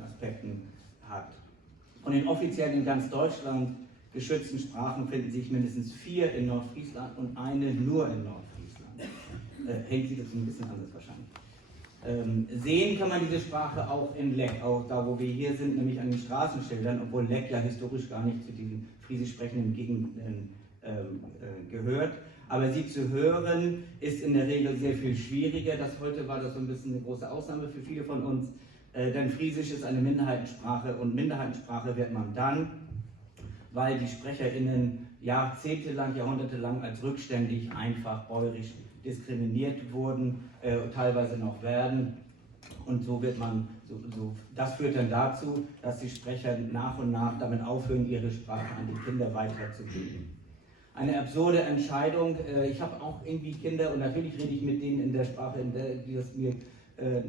Aspekten hat. Von den offiziellen in ganz Deutschland geschützten Sprachen finden sich mindestens 4 in Nordfriesland und eine nur in Nordfriesland. Hängt sich das ein bisschen anders wahrscheinlich. Sehen kann man diese Sprache auch in Leck, auch da wo wir hier sind, nämlich an den Straßenschildern, obwohl Leck ja historisch gar nicht zu diesen friesisch sprechenden Gegenden gehört. Aber sie zu hören ist in der Regel sehr viel schwieriger. Heute war das so ein bisschen eine große Ausnahme für viele von uns, denn Friesisch ist eine Minderheitensprache und Minderheitensprache wird man dann, weil die SprecherInnen jahrzehntelang, jahrhundertelang als rückständig, einfach bäuerisch diskriminiert wurden, teilweise noch werden. Und so wird man, das führt dann dazu, dass die Sprecher nach und nach damit aufhören, ihre Sprache an die Kinder weiterzugeben. Eine absurde Entscheidung. Ich habe auch irgendwie Kinder und natürlich rede ich mit denen in der Sprache, die das mir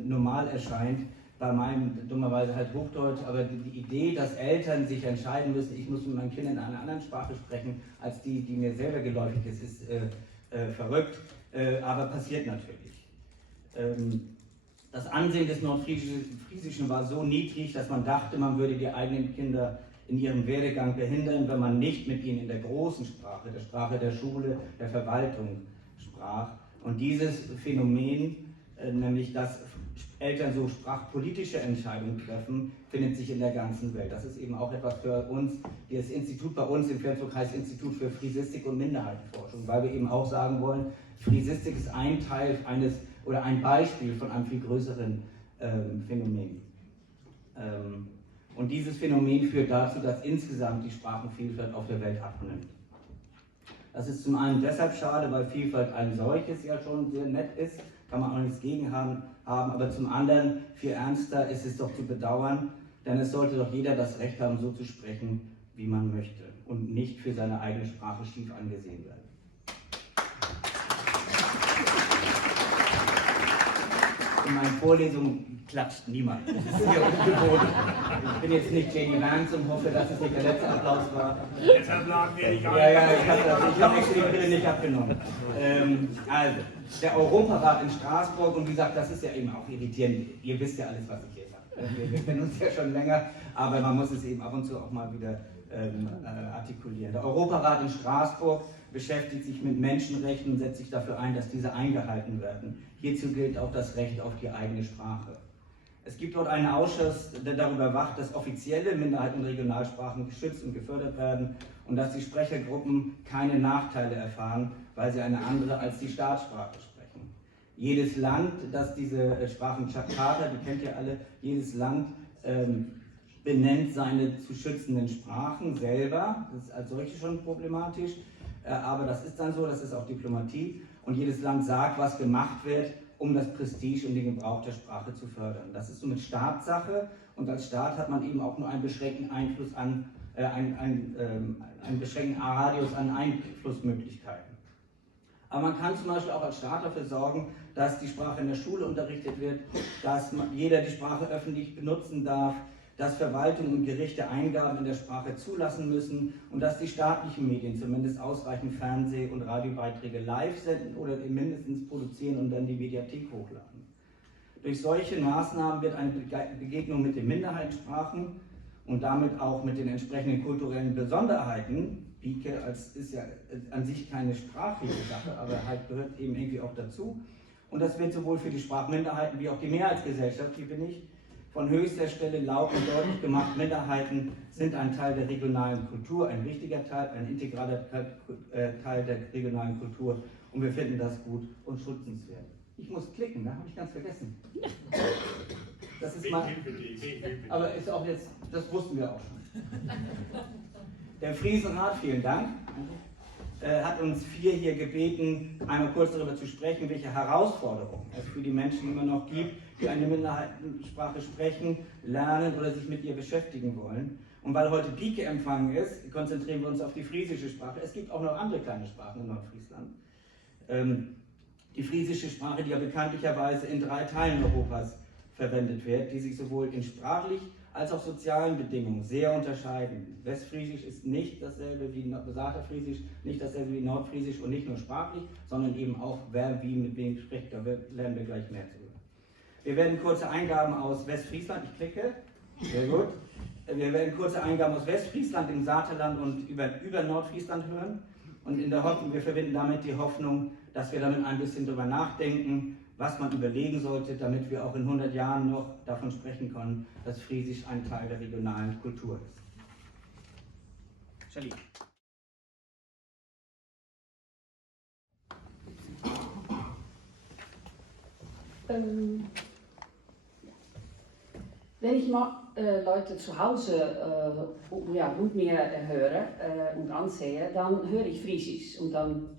normal erscheint. Bei meinem dummerweise halt Hochdeutsch, aber die Idee, dass Eltern sich entscheiden müssen, ich muss mit meinen Kindern in einer anderen Sprache sprechen, als die mir selber geläufig ist verrückt, aber passiert natürlich. Das Ansehen des Nordfriesischen war so niedrig, dass man dachte, man würde die eigenen Kinder in ihrem Werdegang behindern, wenn man nicht mit ihnen in der großen Sprache, der Sprache der Schule, der Verwaltung sprach. Und dieses Phänomen, nämlich dass Eltern so sprachpolitische Entscheidungen treffen, findet sich in der ganzen Welt. Das ist eben auch etwas für uns, das Institut bei uns im Flensburg heißt Institut für Friesistik und Minderheitenforschung, weil wir eben auch sagen wollen, Friesistik ist ein Teil oder ein Beispiel von einem viel größeren Phänomen. Und dieses Phänomen führt dazu, dass insgesamt die Sprachenvielfalt auf der Welt abnimmt. Das ist zum einen deshalb schade, weil Vielfalt ein solches ja schon sehr nett ist, kann man auch nichts gegen haben, aber zum anderen, viel ernster ist es doch zu bedauern, denn es sollte doch jeder das Recht haben, so zu sprechen, wie man möchte und nicht für seine eigene Sprache schief angesehen werden. In meinen Vorlesungen klatscht niemand. Das ist hier ungewohnt. Ich bin jetzt nicht J.D. Vance und hoffe, dass es nicht der letzte Applaus war. Deshalb lagen wir nicht an. Ja, ich habe extra die Brille nicht abgenommen. Also, der Europarat in Straßburg, und wie gesagt, das ist ja eben auch irritierend. Ihr wisst ja alles, was ich hier sage. Wir kennen uns ja schon länger, aber man muss es eben ab und zu auch mal wieder artikulieren. Der Europarat in Straßburg beschäftigt sich mit Menschenrechten und setzt sich dafür ein, dass diese eingehalten werden. Hierzu gilt auch das Recht auf die eigene Sprache. Es gibt dort einen Ausschuss, der darüber wacht, dass offizielle Minderheiten- und Regionalsprachen geschützt und gefördert werden und dass die Sprechergruppen keine Nachteile erfahren, weil sie eine andere als die Staatssprache sprechen. Jedes Land, das diese Sprachencharta, die kennt ihr alle, jedes Land benennt seine zu schützenden Sprachen selber. Das ist als solche schon problematisch, aber das ist dann so, das ist auch Diplomatie. Und jedes Land sagt, was gemacht wird, um das Prestige und den Gebrauch der Sprache zu fördern. Das ist somit Staatssache und als Staat hat man eben auch nur einen beschränkten Einfluss an, einen beschränkten Radius an Einflussmöglichkeiten. Aber man kann zum Beispiel auch als Staat dafür sorgen, dass die Sprache in der Schule unterrichtet wird, dass jeder die Sprache öffentlich benutzen darf, dass Verwaltung und Gerichte Eingaben in der Sprache zulassen müssen und dass die staatlichen Medien zumindest ausreichend Fernseh- und Radiobeiträge live senden oder mindestens produzieren und dann die Mediathek hochladen. Durch solche Maßnahmen wird eine Begegnung mit den Minderheitensprachen und damit auch mit den entsprechenden kulturellen Besonderheiten, Pike ist ja an sich keine sprachliche Sache, aber halt gehört eben irgendwie auch dazu. Und das wird sowohl für die Sprachminderheiten wie auch die Mehrheitsgesellschaft, hier bin ich, von höchster Stelle laut und deutlich gemacht, Minderheiten sind ein Teil der regionalen Kultur, ein wichtiger Teil, ein integraler Teil der regionalen Kultur und wir finden das gut und schützenswert. Ich muss klicken, da habe ich ganz vergessen. Das ist mal, aber ist auch jetzt, das wussten wir auch schon. Der Friesenrat, vielen Dank, hat uns 4 hier gebeten, einmal kurz darüber zu sprechen, welche Herausforderungen es für die Menschen immer noch gibt, die eine Minderheitensprache sprechen, lernen oder sich mit ihr beschäftigen wollen. Und weil heute Pike empfangen ist, konzentrieren wir uns auf die friesische Sprache. Es gibt auch noch andere kleine Sprachen in Nordfriesland. Die friesische Sprache, die ja bekanntlicherweise in 3 Teilen Europas verwendet wird, die sich sowohl in sprachlich als auch sozialen Bedingungen sehr unterscheiden. Westfriesisch ist nicht dasselbe wie Saterfriesisch, nicht dasselbe wie Nordfriesisch und nicht nur sprachlich, sondern eben auch wer wie mit wem spricht, da lernen wir gleich mehr zu. Wir werden kurze Eingaben aus Westfriesland, ich klicke, Sehr gut. Wir werden kurze Eingaben aus Westfriesland, dem Saarland und über Nordfriesland hören. Und in der Hoffnung, wir verbinden damit die Hoffnung, dass wir damit ein bisschen darüber nachdenken, was man überlegen sollte, damit wir auch in 100 Jahren noch davon sprechen können, dass Friesisch ein Teil der regionalen Kultur ist. Charlie. Wenn ich mal Leute zu Hause rund mir höre und ansehe, dann höre ich Friesisch und dann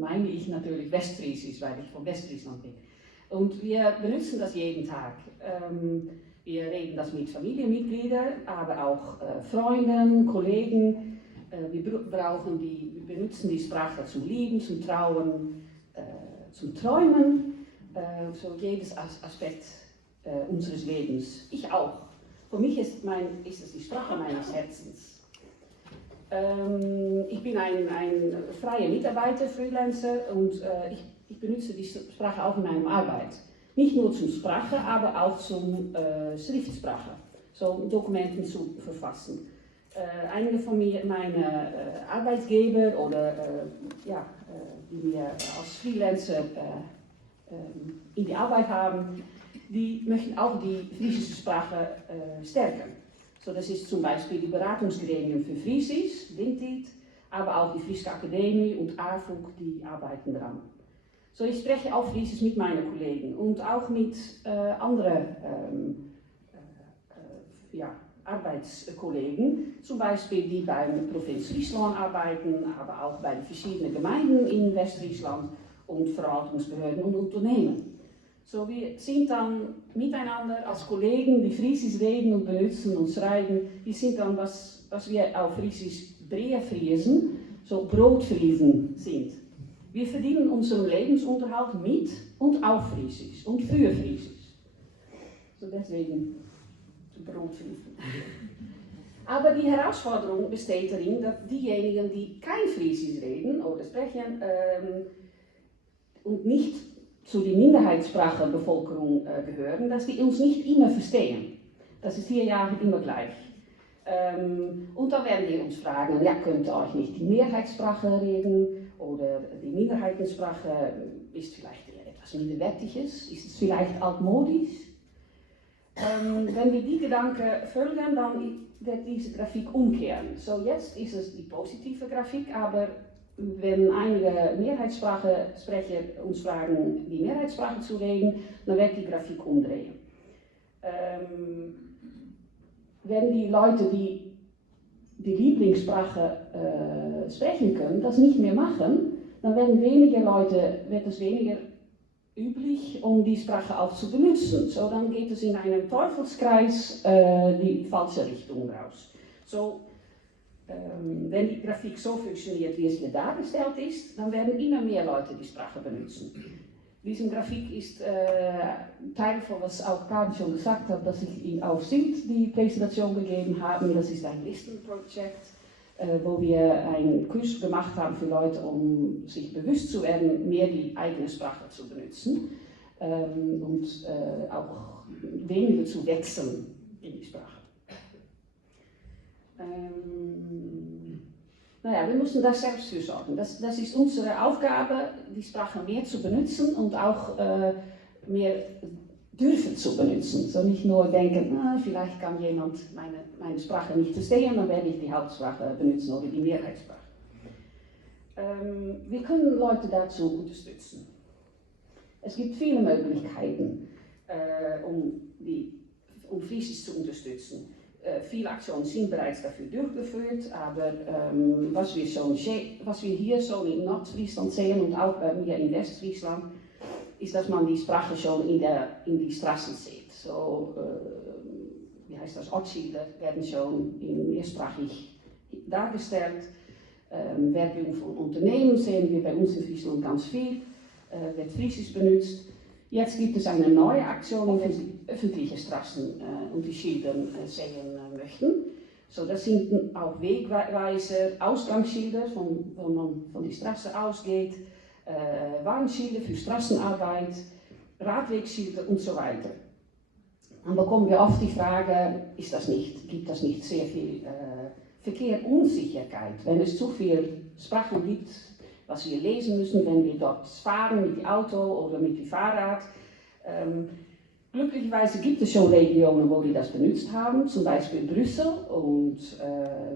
meine ich natürlich Westfriesisch, weil ich von Westfriesland bin. Und wir benutzen das jeden Tag. Wir reden das mit Familienmitgliedern, aber auch Freunden, Kollegen. Wir benutzen die Sprache zum Lieben, zum Trauen, zum Träumen, so jedes Aspekt unseres Lebens. Ich auch. Für mich ist es die Sprache meines Herzens. Ich bin ein freier Mitarbeiter, Freelancer, und ich benutze die Sprache auch in meiner Arbeit. Nicht nur zum Sprache, aber auch zum Schriftsprache, so um Dokumenten zu verfassen. Einige von meinen Arbeitgeber oder die mir als Freelancer in die Arbeit haben, die möchten auch die friesische Sprache stärken. So, das ist zum Beispiel die Beratungsgremien für Friesisch, Windlied, aber auch die Friesische Akademie und AFUG, die arbeiten daran. So, ich spreche auch Friesisch mit meinen Kollegen und auch mit anderen Arbeitskollegen, zum Beispiel die beim Provinz Friesland arbeiten, aber auch bei den verschiedenen Gemeinden in Westfriesland und Verwaltungsbehörden und Unternehmen. So, wir sind dann miteinander als Kollegen, die Friesisch reden und benutzen und schreiben, wir sind dann, was wir auf Friesisch Breefriesen, so Brotfriesen sind. Wir verdienen unseren Lebensunterhalt mit und auf Friesisch und für Friesisch. So deswegen Brotfriesen. Aber die Herausforderung besteht darin, dass diejenigen, die kein Friesisch reden oder sprechen und nicht zu der Minderheitssprachenbevölkerung gehören, dass die uns nicht immer verstehen. Das ist hier ja immer gleich. Und dann werden die uns fragen, ja, könnt ihr euch nicht die Mehrheitssprache reden oder die Minderheitensprache ist vielleicht etwas Minderwertiges, ist es vielleicht altmodisch? Wenn wir die Gedanken folgen, dann wird diese Grafik umkehren. So, jetzt ist es die positive Grafik, aber wenn einige Mehrheitssprachensprecher uns fragen, die Mehrheitssprache zu reden, dann wird die Grafik umdrehen. Wenn die Leute, die die Lieblingssprache sprechen können, das nicht mehr machen, dann wird es weniger üblich, um die Sprache auch zu benutzen. So, dann geht es in einen Teufelskreis die falsche Richtung raus. So, wenn die Grafik so funktioniert, wie es hier dargestellt ist, dann werden immer mehr Leute die Sprache benutzen. Diese Grafik ist Teil von was auch Karin schon gesagt hat, dass ich Ihnen auf Sylt die Präsentation gegeben habe. Das ist ein Listenprojekt, wo wir einen Kurs gemacht haben für Leute, um sich bewusst zu werden, mehr die eigene Sprache zu benutzen und auch weniger zu wechseln in die Sprache. Wir müssen da selbst für sorgen. Das ist unsere Aufgabe, die Sprache mehr zu benutzen und auch mehr dürfen zu benutzen. So nicht nur denken, vielleicht kann jemand meine Sprache nicht verstehen, dann werde ich die Hauptsprache benutzen oder die Mehrheitssprache. Wir können Leute dazu unterstützen. Es gibt viele Möglichkeiten, um Friesisch zu unterstützen. Viele Aktionen sind bereits dafür durchgeführt, aber was wir hier schon in Nordfriesland sehen und auch bei mir in Westfriesland, ist, dass man die Sprache schon in die Straßen sieht. So, Ortsschilder werden schon mehrsprachig dargestellt. Werbung von Unternehmen sehen wir bei uns in Friesland ganz viel, wird Friesisch benutzt. Jetzt gibt es eine neue Aktion, wenn Sie öffentliche Straßen und die Schilder sehen möchten. So, das sind auch Wegweiser, Ausgangsschilder, wo man von der Straße ausgeht, Warnschilder für Straßenarbeit, Radwegschilder und so weiter. dann bekommen wir oft die Frage, gibt das nicht sehr viel Verkehrsunsicherheit, wenn es zu viel Sprachen gibt, was wir lesen müssen, wenn wir dort fahren mit dem Auto oder mit dem Fahrrad. Glücklicherweise gibt es schon Regionen, wo die das benutzt haben, zum Beispiel Brüssel und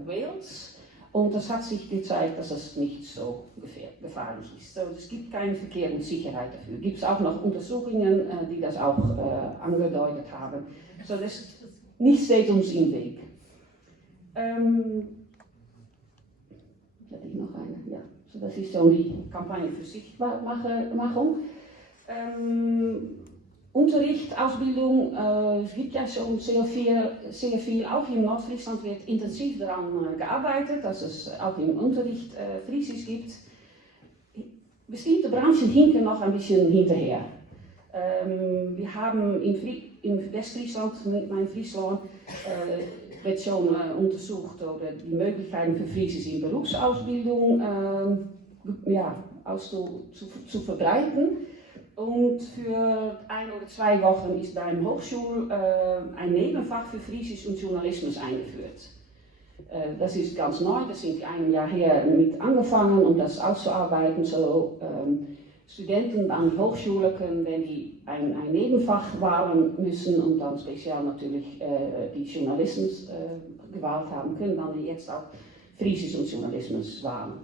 Wales. Und das hat sich gezeigt, dass das nicht so gefährlich ist. So, es gibt keine Verkehr und Sicherheit dafür. Gibt es auch noch Untersuchungen, die das auch angedeutet haben. So, das nicht steht uns im Weg. Hätte ich noch eine? Ja. So, das ist so die Kampagne für Sichtbarmachung. Unterricht, Ausbildung, es gibt ja schon sehr viel, auch in Nordfriesland wird intensiv daran gearbeitet, dass es auch im Unterricht Friesisch gibt. Bestimmte Branchen hinken noch ein bisschen hinterher. Wir haben in Westfriesland, mein Friesland, wird schon untersucht oder die Möglichkeiten für Friesisch in Berufsausbildung zu verbreiten. Und für 1 oder 2 Wochen ist bei einer Hochschule ein Nebenfach für Friesisch und Journalismus eingeführt. Das ist ganz neu, da sind wir 1 Jahr her mit angefangen, um das auszuarbeiten. So Studenten an die Hochschule können, wenn die ein Nebenfach wählen müssen und dann speziell natürlich die Journalismus gewählt haben, können dann jetzt auch Friesisch und Journalismus wählen.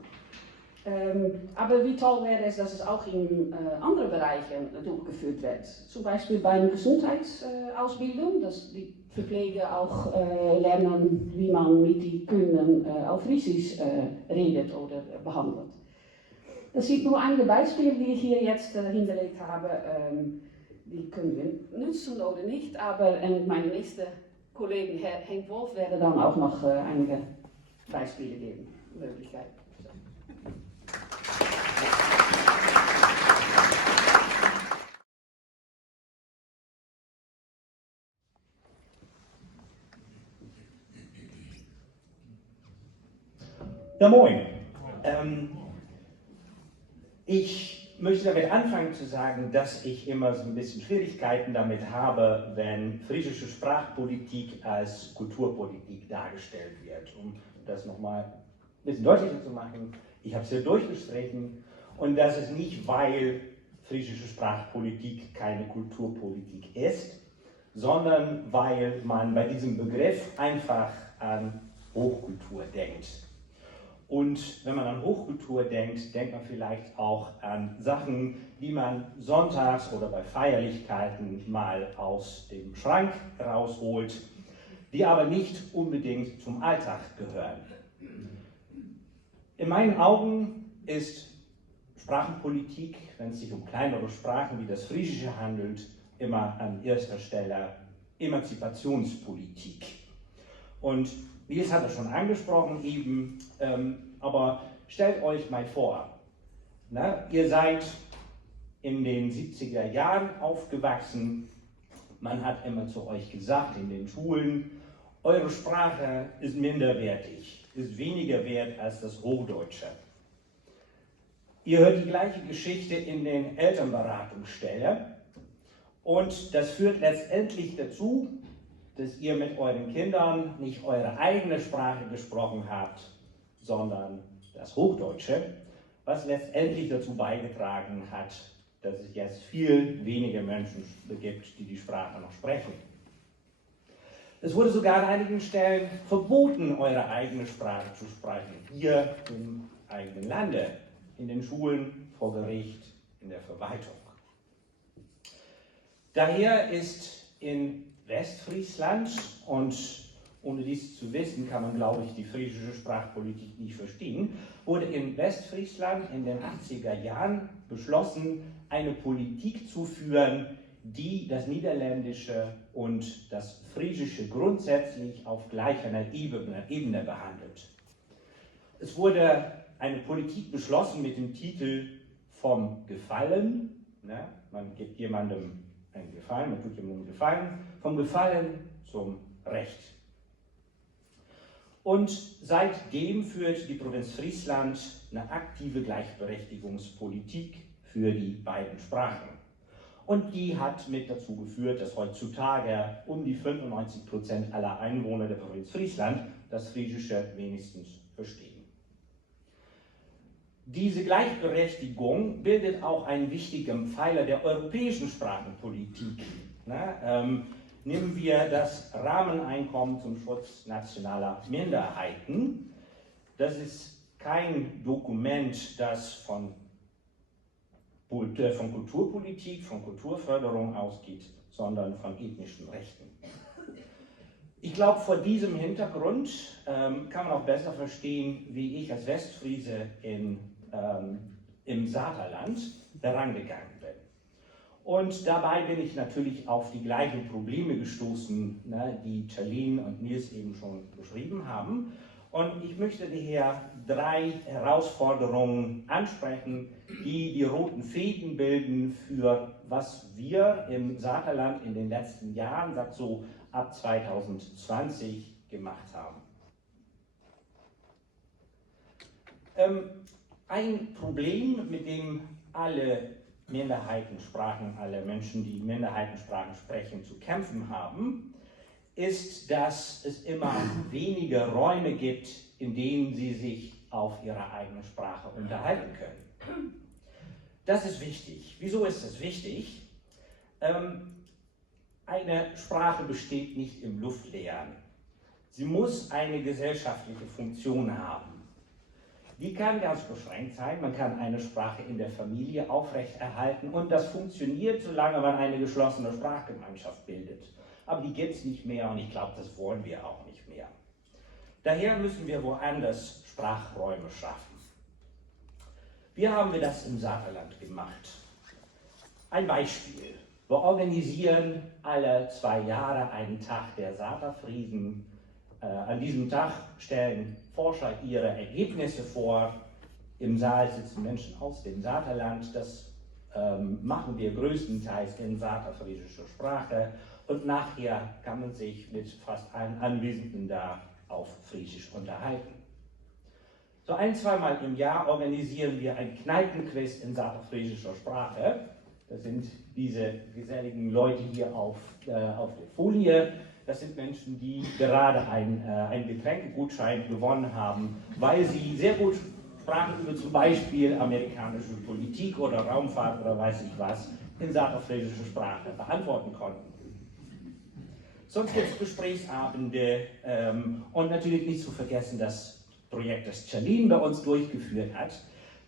Aber wie toll wäre es, dass es auch in andere Bereichen durchgeführt wird. Zum Beispiel bei der Gesundheitsausbildung, dass die Verpfleger auch lernen, wie man mit den Kunden auf Friesisch redet oder behandelt. Das sind nur einige Beispiele, die ich hier jetzt hinterlegt habe. Die können wir nutzen oder nicht, aber meine nächste Kollege, Herr Henk Wolf, werde dann auch noch einige Beispiele geben, Möglichkeiten. Ja, moin. Ich möchte damit anfangen zu sagen, dass ich immer so ein bisschen Schwierigkeiten damit habe, wenn friesische Sprachpolitik als Kulturpolitik dargestellt wird. Um das nochmal ein bisschen deutlicher zu machen, ich habe es hier durchgestrichen und das ist nicht, weil friesische Sprachpolitik keine Kulturpolitik ist, sondern weil man bei diesem Begriff einfach an Hochkultur denkt. Und wenn man an Hochkultur denkt, denkt man vielleicht auch an Sachen, die man sonntags oder bei Feierlichkeiten mal aus dem Schrank rausholt, die aber nicht unbedingt zum Alltag gehören. In meinen Augen ist Sprachenpolitik, wenn es sich um kleinere Sprachen wie das Friesische handelt, immer an erster Stelle Emanzipationspolitik. Und Nils hat es schon angesprochen eben, aber stellt euch mal vor, ihr seid in den 70er Jahren aufgewachsen, man hat immer zu euch gesagt in den Schulen, eure Sprache ist minderwertig, ist weniger wert als das Hochdeutsche. Ihr hört die gleiche Geschichte in den Elternberatungsstellen und das führt letztendlich dazu, dass ihr mit euren Kindern nicht eure eigene Sprache gesprochen habt, sondern das Hochdeutsche, was letztendlich dazu beigetragen hat, dass es jetzt viel weniger Menschen gibt, die die Sprache noch sprechen. Es wurde sogar an einigen Stellen verboten, eure eigene Sprache zu sprechen, hier im eigenen Lande, in den Schulen, vor Gericht, in der Verwaltung. Daher ist in Westfriesland, und ohne dies zu wissen, kann man, glaube ich, die friesische Sprachpolitik nicht verstehen, wurde in Westfriesland in den 80er Jahren beschlossen, eine Politik zu führen, die das Niederländische und das Friesische grundsätzlich auf gleicher Ebene behandelt. Es wurde eine Politik beschlossen mit dem Titel vom Gefallen, man gibt jemandem einen Gefallen, man tut jemandem Gefallen, vom Gefallen zum Recht. Und seitdem führt die Provinz Friesland eine aktive Gleichberechtigungspolitik für die beiden Sprachen. Und die hat mit dazu geführt, dass heutzutage um die 95% aller Einwohner der Provinz Friesland das Friesische wenigstens verstehen. Diese Gleichberechtigung bildet auch einen wichtigen Pfeiler der europäischen Sprachenpolitik. Nehmen wir das Rahmeneinkommen zum Schutz nationaler Minderheiten. Das ist kein Dokument, das von Kulturpolitik, von Kulturförderung ausgeht, sondern von ethnischen Rechten. Ich glaube, vor diesem Hintergrund kann man auch besser verstehen, wie ich als Westfriese im Saterland herangegangen bin. Und dabei bin ich natürlich auf die gleichen Probleme gestoßen, die Charlene und Nils eben schon beschrieben haben. Und ich möchte daher 3 Herausforderungen ansprechen, die die roten Fäden bilden für was wir im Saterland in den letzten Jahren, sagt so ab 2020, gemacht haben. Ein Problem, mit dem alle Minderheitensprachen, alle Menschen, die Minderheitensprachen sprechen, zu kämpfen haben, ist, dass es immer weniger Räume gibt, in denen sie sich auf ihre eigene Sprache unterhalten können. Das ist wichtig. Wieso ist das wichtig? Eine Sprache besteht nicht im Luftleeren. Sie muss eine gesellschaftliche Funktion haben. Die kann ganz beschränkt sein. Man kann eine Sprache in der Familie aufrechterhalten und das funktioniert, solange man eine geschlossene Sprachgemeinschaft bildet. Aber die gibt es nicht mehr und ich glaube, das wollen wir auch nicht mehr. Daher müssen wir woanders Sprachräume schaffen. Wie haben wir das im Saterland gemacht? Ein Beispiel. Wir organisieren alle 2 Jahre einen Tag der Saterfriesen. An diesem Tag stellen Forscher ihre Ergebnisse vor. Im Saal sitzen Menschen aus dem Saterland. Das machen wir größtenteils in saterfriesischer Sprache. Und nachher kann man sich mit fast allen Anwesenden da auf Friesisch unterhalten. So 1-2 Mal im Jahr organisieren wir ein Kneipenquiz in saterfriesischer Sprache. Das sind diese geselligen Leute hier auf der Folie. Das sind Menschen, die gerade einen Getränkegutschein gewonnen haben, weil sie sehr gut Sprachen über zum Beispiel amerikanische Politik oder Raumfahrt oder weiß ich was in saterfriesischer Sprache beantworten konnten. Sonst gibt es Gesprächsabende und natürlich nicht zu vergessen das Projekt, das Charlene bei uns durchgeführt hat,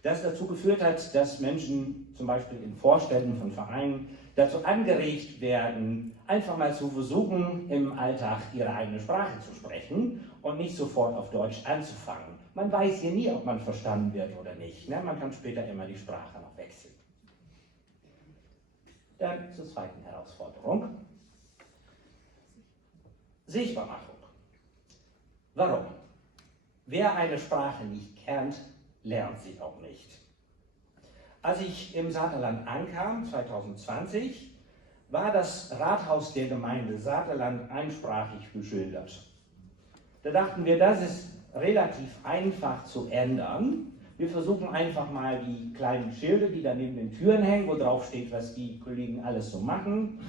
das dazu geführt hat, dass Menschen zum Beispiel in Vorständen von Vereinen dazu angeregt werden, einfach mal zu versuchen, im Alltag ihre eigene Sprache zu sprechen und nicht sofort auf Deutsch anzufangen. Man weiß hier nie, ob man verstanden wird oder nicht. Ne? Man kann später immer die Sprache noch wechseln. Dann zur zweiten Herausforderung. Sichtbarmachung. Warum? Wer eine Sprache nicht kennt, lernt sie auch nicht. Als ich im Saterland ankam, 2020, war das Rathaus der Gemeinde Saterland einsprachig beschildert. Da dachten wir, das ist relativ einfach zu ändern. Wir versuchen einfach mal die kleinen Schilder, die da neben den Türen hängen, wo drauf steht, was die Kollegen alles so machen.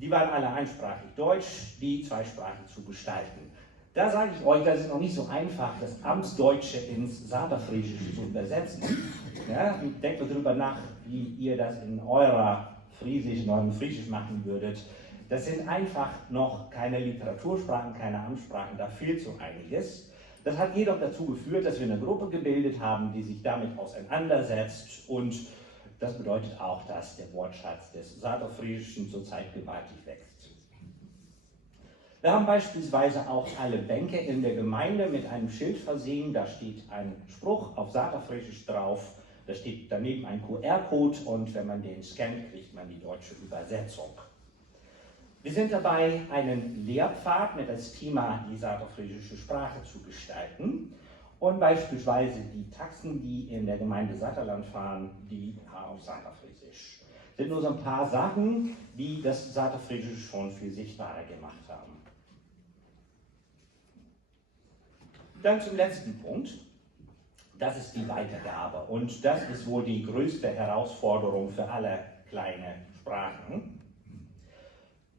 Die waren alle einsprachig deutsch, die zweisprachig zu gestalten. Da sage ich euch, das ist noch nicht so einfach, das Amtsdeutsche ins Saterfriesische zu übersetzen. Ja, denkt mal drüber nach, wie ihr das in eurer Friesisch, in eurem Friesisch machen würdet. Das sind einfach noch keine Literatursprachen, keine Amtssprachen, da fehlt so einiges. Das hat jedoch dazu geführt, dass wir eine Gruppe gebildet haben, die sich damit auseinandersetzt, und das bedeutet auch, dass der Wortschatz des Saterfriesischen zurzeit gewaltig wächst. Wir haben beispielsweise auch alle Bänke in der Gemeinde mit einem Schild versehen, da steht ein Spruch auf Saterfriesisch drauf, da steht daneben ein QR-Code und wenn man den scannt, kriegt man die deutsche Übersetzung. Wir sind dabei, einen Lehrpfad mit als Thema die saterfriesische Sprache zu gestalten und beispielsweise die Taxen, die in der Gemeinde Saterland fahren, die haben auf Saterfriesisch. Das sind nur so ein paar Sachen, die das Saterfriesische schon viel sichtbarer gemacht haben. Dann zum letzten Punkt, das ist die Weitergabe und das ist wohl die größte Herausforderung für alle kleine Sprachen.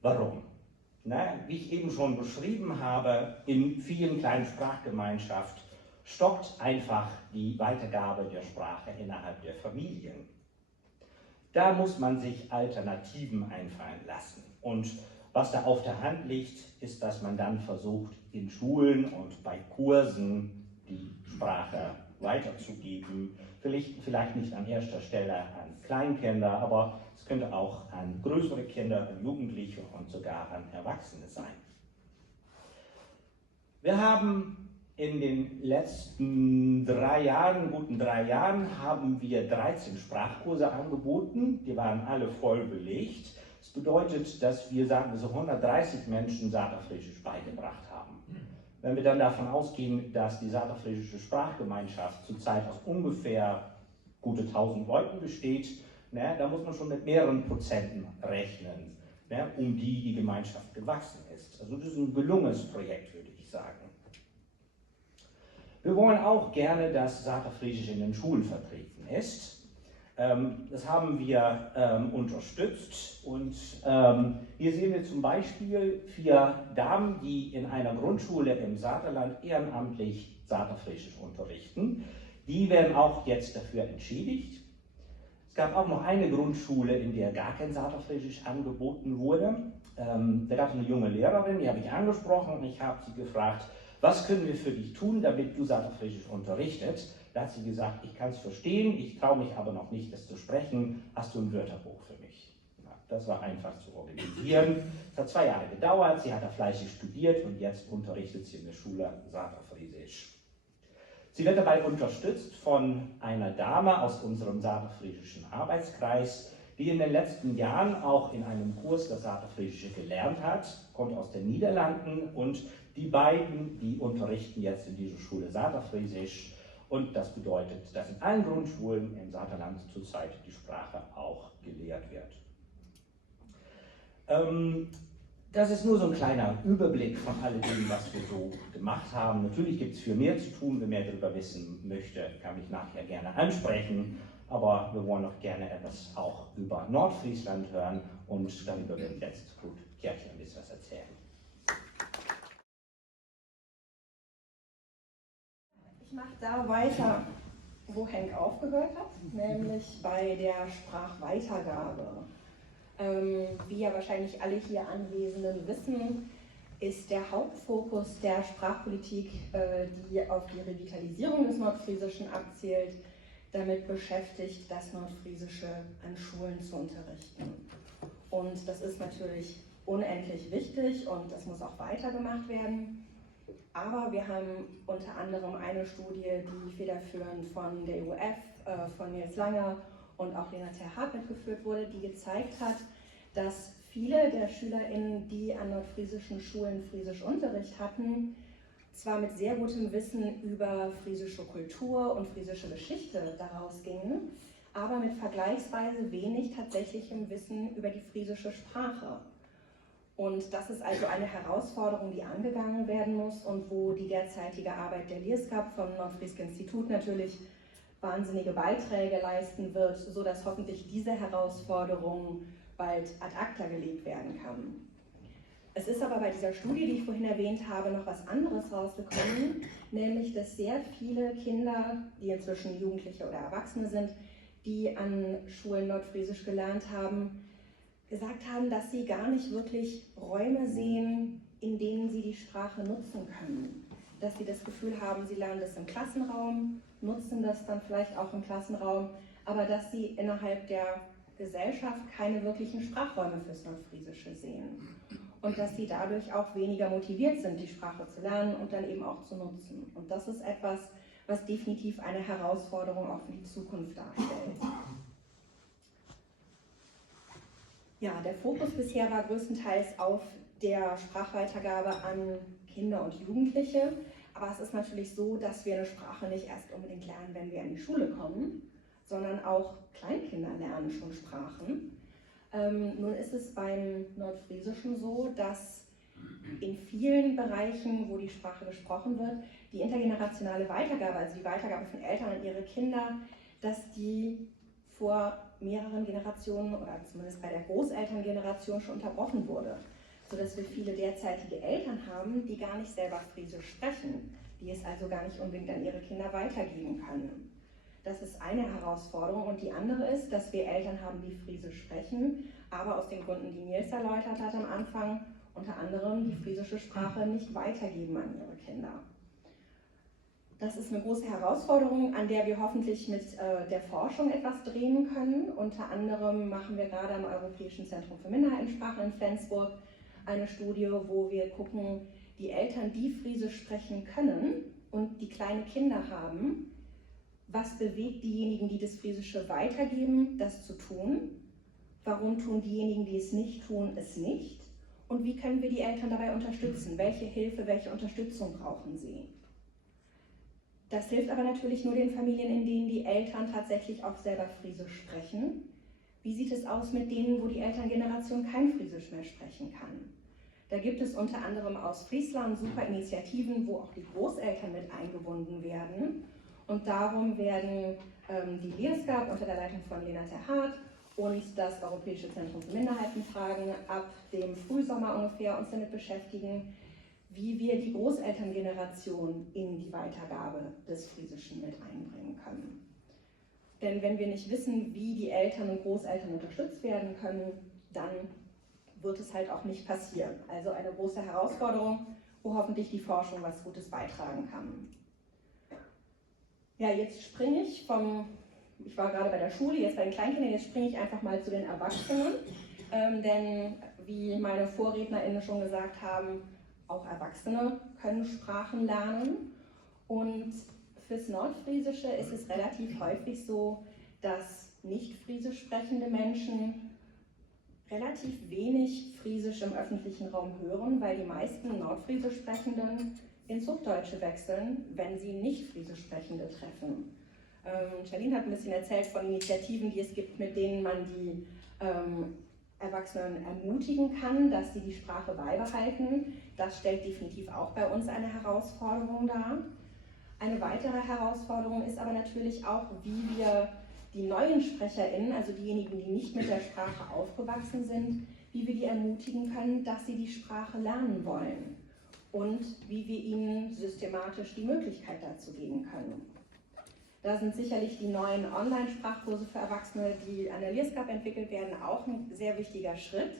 Warum? Na, wie ich eben schon beschrieben habe, in vielen kleinen Sprachgemeinschaften stockt einfach die Weitergabe der Sprache innerhalb der Familien. Da muss man sich Alternativen einfallen lassen. Und was da auf der Hand liegt, ist, dass man dann versucht, in Schulen und bei Kursen die Sprache weiterzugeben. Vielleicht nicht an erster Stelle an Kleinkinder, aber es könnte auch an größere Kinder, an Jugendliche und sogar an Erwachsene sein. Wir haben in den letzten guten drei Jahren, haben wir 13 Sprachkurse angeboten. Die waren alle voll belegt. Das bedeutet, dass wir, sagen wir so, 130 Menschen Saterfriesisch beigebracht haben. Wenn wir dann davon ausgehen, dass die Saterfriesische Sprachgemeinschaft zurzeit aus ungefähr gute 1000 Leuten besteht, ne, da muss man schon mit mehreren Prozenten rechnen, ne, um die Gemeinschaft gewachsen ist. Also das ist ein gelungenes Projekt, würde ich sagen. Wir wollen auch gerne, dass Saterfriesisch in den Schulen vertreten ist. Das haben wir unterstützt und hier sehen wir zum Beispiel 4 Damen, die in einer Grundschule im Saterland ehrenamtlich Saterfriesisch unterrichten. Die werden auch jetzt dafür entschädigt. Es gab auch noch eine Grundschule, in der gar kein Saterfriesisch angeboten wurde. Da gab es eine junge Lehrerin, die habe ich angesprochen und ich habe sie gefragt, was können wir für dich tun, damit du Saterfriesisch unterrichtest? Da hat sie gesagt, ich kann es verstehen, ich traue mich aber noch nicht, das zu sprechen. Hast du ein Wörterbuch für mich? Ja, das war einfach zu organisieren. Es hat 2 Jahre gedauert, sie hat da fleißig studiert und jetzt unterrichtet sie in der Schule Saterfriesisch. Sie wird dabei unterstützt von einer Dame aus unserem saterfriesischen Arbeitskreis, die in den letzten Jahren auch in einem Kurs das Saterfriesische gelernt hat, kommt aus den Niederlanden und die beiden, die unterrichten jetzt in dieser Schule Saterfriesisch und das bedeutet, dass in allen Grundschulen im Saterland zurzeit die Sprache auch gelehrt wird. Das ist nur so ein kleiner Überblick von all dem, was wir so gemacht haben. Natürlich gibt es viel mehr zu tun. Wer mehr darüber wissen möchte, kann mich nachher gerne ansprechen. Aber wir wollen auch gerne etwas auch über Nordfriesland hören und darüber wird jetzt Ruth Kirchner ein bisschen was erzählen. Ich mache da weiter, wo Henk aufgehört hat, nämlich bei der Sprachweitergabe. Wie ja wahrscheinlich alle hier Anwesenden wissen, ist der Hauptfokus der Sprachpolitik, die auf die Revitalisierung des Nordfriesischen abzielt, damit beschäftigt, das Nordfriesische an Schulen zu unterrichten. Und das ist natürlich unendlich wichtig und das muss auch weitergemacht werden. Aber wir haben unter anderem eine Studie, die federführend von der EUF, von Nils Langer und auch Lena Terhardt mitgeführt wurde, die gezeigt hat, dass viele der SchülerInnen, die an nordfriesischen Schulen Friesischunterricht hatten, zwar mit sehr gutem Wissen über friesische Kultur und friesische Geschichte daraus gingen, aber mit vergleichsweise wenig tatsächlichem Wissen über die friesische Sprache. Und das ist also eine Herausforderung, die angegangen werden muss und wo die derzeitige Arbeit der LIRSCAP vom Nordfrieske Institut natürlich wahnsinnige Beiträge leisten wird, sodass hoffentlich diese Herausforderung bald ad acta gelegt werden kann. Es ist aber bei dieser Studie, die ich vorhin erwähnt habe, noch was anderes rausgekommen, nämlich dass sehr viele Kinder, die inzwischen Jugendliche oder Erwachsene sind, die an Schulen Nordfriesisch gelernt haben, gesagt haben, dass sie gar nicht wirklich Räume sehen, in denen sie die Sprache nutzen können. Dass sie das Gefühl haben, sie lernen das im Klassenraum, nutzen das dann vielleicht auch im Klassenraum, aber dass sie innerhalb der Gesellschaft keine wirklichen Sprachräume fürs Nordfriesische sehen. Und dass sie dadurch auch weniger motiviert sind, die Sprache zu lernen und dann eben auch zu nutzen. Und das ist etwas, was definitiv eine Herausforderung auch für die Zukunft darstellt. Ja, der Fokus bisher war größtenteils auf der Sprachweitergabe an Kinder und Jugendliche. Aber es ist natürlich so, dass wir eine Sprache nicht erst unbedingt lernen, wenn wir in die Schule kommen, sondern auch Kleinkinder lernen schon Sprachen. Nun ist es beim Nordfriesischen so, dass in vielen Bereichen, wo die Sprache gesprochen wird, die intergenerationale Weitergabe, also die Weitergabe von Eltern an ihre Kinder, dass die vor mehreren Generationen oder zumindest bei der Großelterngeneration schon unterbrochen wurde, sodass wir viele derzeitige Eltern haben, die gar nicht selber Friesisch sprechen, die es also gar nicht unbedingt an ihre Kinder weitergeben können. Das ist eine Herausforderung und die andere ist, dass wir Eltern haben, die Friesisch sprechen, aber aus den Gründen, die Nils erläutert hat am Anfang, unter anderem die friesische Sprache nicht weitergeben an ihre Kinder. Das ist eine große Herausforderung, an der wir hoffentlich mit der Forschung etwas drehen können. Unter anderem machen wir gerade am Europäischen Zentrum für Minderheitensprachen in Flensburg eine Studie, wo wir gucken, die Eltern, die Friesisch sprechen können und die kleine Kinder haben, was bewegt diejenigen, die das Friesische weitergeben, das zu tun? Warum tun diejenigen, die es nicht tun, es nicht? Und wie können wir die Eltern dabei unterstützen? Welche Hilfe, welche Unterstützung brauchen sie? Das hilft aber natürlich nur den Familien, in denen die Eltern tatsächlich auch selber Friesisch sprechen. Wie sieht es aus mit denen, wo die Elterngeneration kein Friesisch mehr sprechen kann? Da gibt es unter anderem aus Friesland super Initiativen, wo auch die Großeltern mit eingebunden werden. Und darum werden die LIRSCAP unter der Leitung von Lena Terhardt und das Europäische Zentrum für Minderheitenfragen ab dem Frühsommer ungefähr uns damit beschäftigen, wie wir die Großelterngeneration in die Weitergabe des Friesischen mit einbringen können. Denn wenn wir nicht wissen, wie die Eltern und Großeltern unterstützt werden können, dann wird es halt auch nicht passieren. Also eine große Herausforderung, wo hoffentlich die Forschung was Gutes beitragen kann. Ja, jetzt springe ich ich war gerade bei der Schule, jetzt bei den Kleinkindern, jetzt springe ich einfach mal zu den Erwachsenen. Denn wie meine VorrednerInnen schon gesagt haben, auch Erwachsene können Sprachen lernen. Und fürs Nordfriesische ist es relativ häufig so, dass nicht Friesisch sprechende Menschen relativ wenig Friesisch im öffentlichen Raum hören, weil die meisten Nordfriesisch Sprechenden ins Hochdeutsche wechseln, wenn sie nicht Friesisch Sprechende treffen. Charlene hat ein bisschen erzählt von Initiativen, die es gibt, mit denen man die Erwachsenen ermutigen kann, dass sie die Sprache beibehalten. Das stellt definitiv auch bei uns eine Herausforderung dar. Eine weitere Herausforderung ist aber natürlich auch, wie wir die neuen SprecherInnen, also diejenigen, die nicht mit der Sprache aufgewachsen sind, wie wir die ermutigen können, dass sie die Sprache lernen wollen und wie wir ihnen systematisch die Möglichkeit dazu geben können. Da sind sicherlich die neuen Online-Sprachkurse für Erwachsene, die an der LIRSCAP entwickelt werden, auch ein sehr wichtiger Schritt.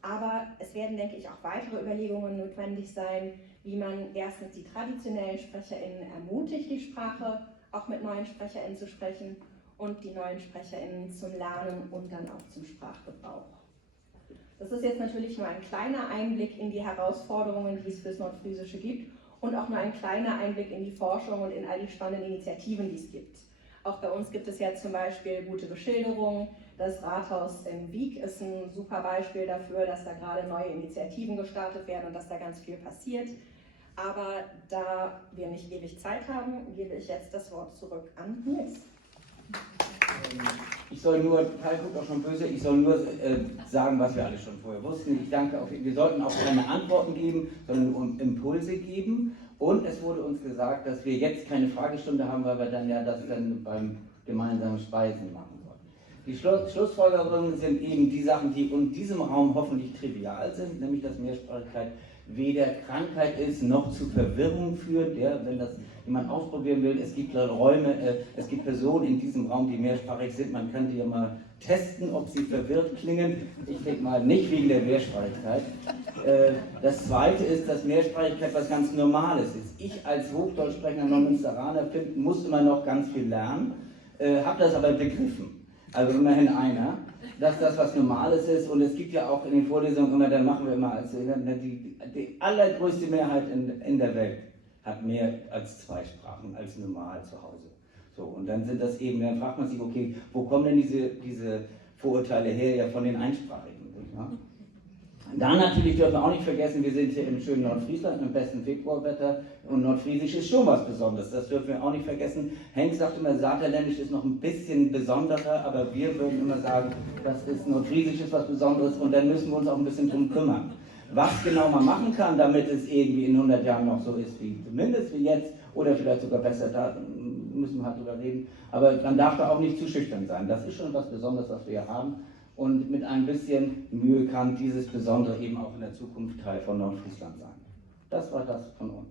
Aber es werden, denke ich, auch weitere Überlegungen notwendig sein, wie man erstens die traditionellen SprecherInnen ermutigt, die Sprache auch mit neuen SprecherInnen zu sprechen und die neuen SprecherInnen zum Lernen und dann auch zum Sprachgebrauch. Das ist jetzt natürlich nur ein kleiner Einblick in die Herausforderungen, die es fürs Nordfriesische gibt. Und auch nur ein kleiner Einblick in die Forschung und in all die spannenden Initiativen, die es gibt. Auch bei uns gibt es ja zum Beispiel gute Beschilderung. Das Rathaus in Wiek ist ein super Beispiel dafür, dass da gerade neue Initiativen gestartet werden und dass da ganz viel passiert. Aber da wir nicht ewig Zeit haben, gebe ich jetzt das Wort zurück an Nils. Ich soll nur, Teil guckt auch schon böse, ich soll nur sagen, was wir alle schon vorher wussten. Ich danke auch, wir sollten auch keine Antworten geben, sondern nur Impulse geben. Und es wurde uns gesagt, dass wir jetzt keine Fragestunde haben, weil wir dann ja das dann beim gemeinsamen Speisen machen wollen. Die Schlussfolgerungen sind eben die Sachen, die in diesem Raum hoffentlich trivial sind, nämlich dass Mehrsprachigkeit weder Krankheit ist, noch zu Verwirrung führt. Ja, wenn das jemand ausprobieren will, es gibt Räume, es gibt Personen in diesem Raum, die mehrsprachig sind. Man könnte ja mal testen, ob sie verwirrt klingen. Ich denke mal nicht wegen der Mehrsprachigkeit. Das Zweite ist, dass Mehrsprachigkeit was ganz Normales ist. Ich als Hochdeutschsprechender Neumünsteraner muss immer noch ganz viel lernen, habe das aber begriffen. Also immerhin einer. Dass das was Normales ist, und es gibt ja auch in den Vorlesungen immer, dann machen wir immer als die allergrößte Mehrheit in der Welt hat mehr als 2 Sprachen als normal zu Hause. So, und dann sind das eben, dann fragt man sich, okay, wo kommen denn diese Vorurteile her? Ja, von den Einsprachigen. Ja? Dann natürlich dürfen wir auch nicht vergessen, wir sind hier im schönen Nordfriesland im besten Februarwetter, und Nordfriesisch ist schon was Besonderes, das dürfen wir auch nicht vergessen. Henk sagt immer, Saterländisch ist noch ein bisschen besonderer, aber wir würden immer sagen, das ist Nordfriesisch ist was Besonderes, und dann müssen wir uns auch ein bisschen drum kümmern. Was genau man machen kann, damit es irgendwie in 100 Jahren noch so ist, wie zumindest wie jetzt, oder vielleicht sogar besser, da müssen wir halt drüber reden. Aber man darf da auch nicht zu schüchtern sein. Das ist schon was Besonderes, was wir hier haben. Und mit ein bisschen Mühe kann dieses Besondere eben auch in der Zukunft Teil von Nordfriesland sein. Das war das von uns.